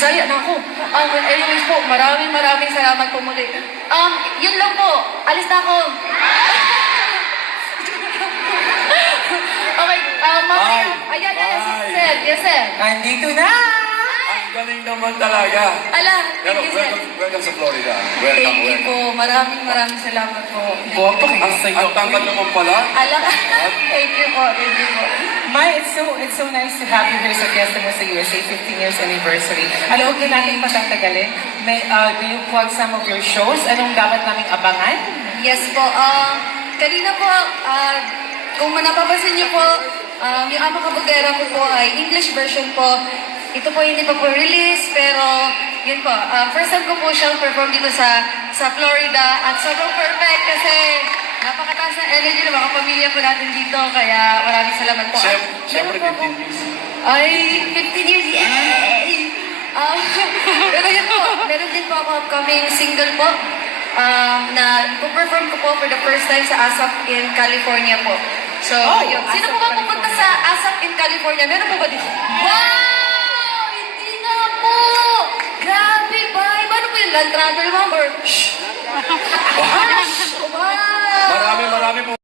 Bisaya na ako. Anyways po, maraming salamat po muli. Yun lang po. Alis na ako. Okay, mamaya. Ayan, sir. Yes, sir. Nandito na! Ang galing naman talaga. Ala, Pero thank you, sir. welcome sa Florida. Thank you Welcome. po. Maraming salamat po. Buwag pa kayo sa'yo. Ang tangkad naman pala. Ala, thank you po. Thank you po. Mai, it's so nice to have you here sa Fiesta mo sa USA 15 years anniversary. Alam ko natin patatagalin. May you plug some of your shows? Anong dapat naming abangan? Yes po. Kanina po, kung napapansin niyo po, yung Ama Kabugera ko po ay English version po. Ito po hindi pa po release, pero yun po. First time ko po siyang perform dito sa Florida at sobrang perfect kasi napakataas na energy ng mga pamilya po natin dito. Kaya maraming salamat po. Siyempre, Meron po 15 years. Ay, 15 years, yay! Pero yun po, meron din po ako upcoming single po na ipo-perform ko po for the first time sa ASAP in California po. So, yun. Sino po ba pupunta sa ASAP in California? Meron po ba dito? Wow! Hindi nga po! Grabe ba? Paano po yung land travel, ma'am? Or, shh! Wow! Marami po.